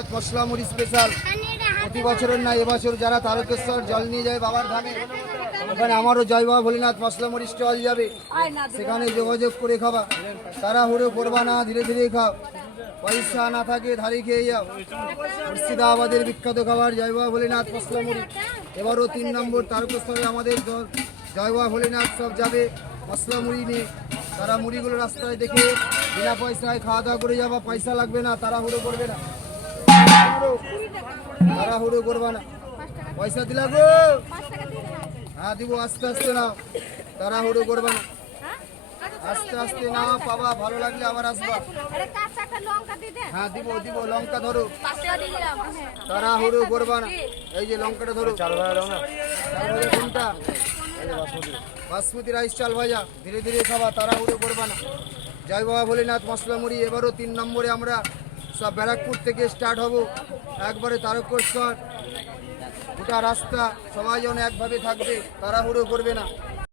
আজ মশলা মুড়ি স্পেশাল প্রতি বছরের না এবছর যারা তারকেশ্বর জল নিয়ে যায় বাবার ধামে ওখানে আমারও জয় বাবা ভোলেনাথ মশলা মুড়ি স্টল যাবে সেখানে যোগাযোগ করে খাবা। তারা হুড়ো করবা না ধীরে ধীরে খাও। পয়সা না থাকে ধারে খেয়ে যাও। মুর্শিদাবাদের বিখ্যাত খাবার জয় বাবা ভোলেনাথ মশলা মুড়ি এবারও তিন নম্বর তারকেশ্বরে আমাদের দল। জয় বাবা ভোলেনাথ সব যাবে মশলা মুড়ি নিয়ে। তারা মুড়িগুলো রাস্তায় দেখে বিনা পয়সায় খাওয়া দাওয়া করে যাবা পয়সা লাগবে না তারা হুড়ো করবে না। তারা হুড়ো করবা না। পয়সা দিলা গো। হ্যাঁ দিব আস্তে আস্তে নাও। তারা হুড়ো করবা না। আস্তে আস্তে না পাবা ভালো লাগলে আবার আসবা। হ্যাঁ দিব দিব লঙ্কা ধরো। তারা হুড়ো করবা না। এই যে লঙ্কাটা ধরো। চাল ভাজা কোনটা? বাসমতি রাইস চাল ভাজা। ধীরে ধীরে খাবা তারা হুড়ো করবা না। জয় বাবা ভোলেনাথ মশলা মুড়ি এবারও তিন নম্বরে আমরা সব ব্যারাকপুর থেকে স্টার্ট হব। একবারে তারকেশ্বর, গোটা রাস্তা, সবাই যেন একভাবে থাকবে, তাড়াহুড়ো করবে না।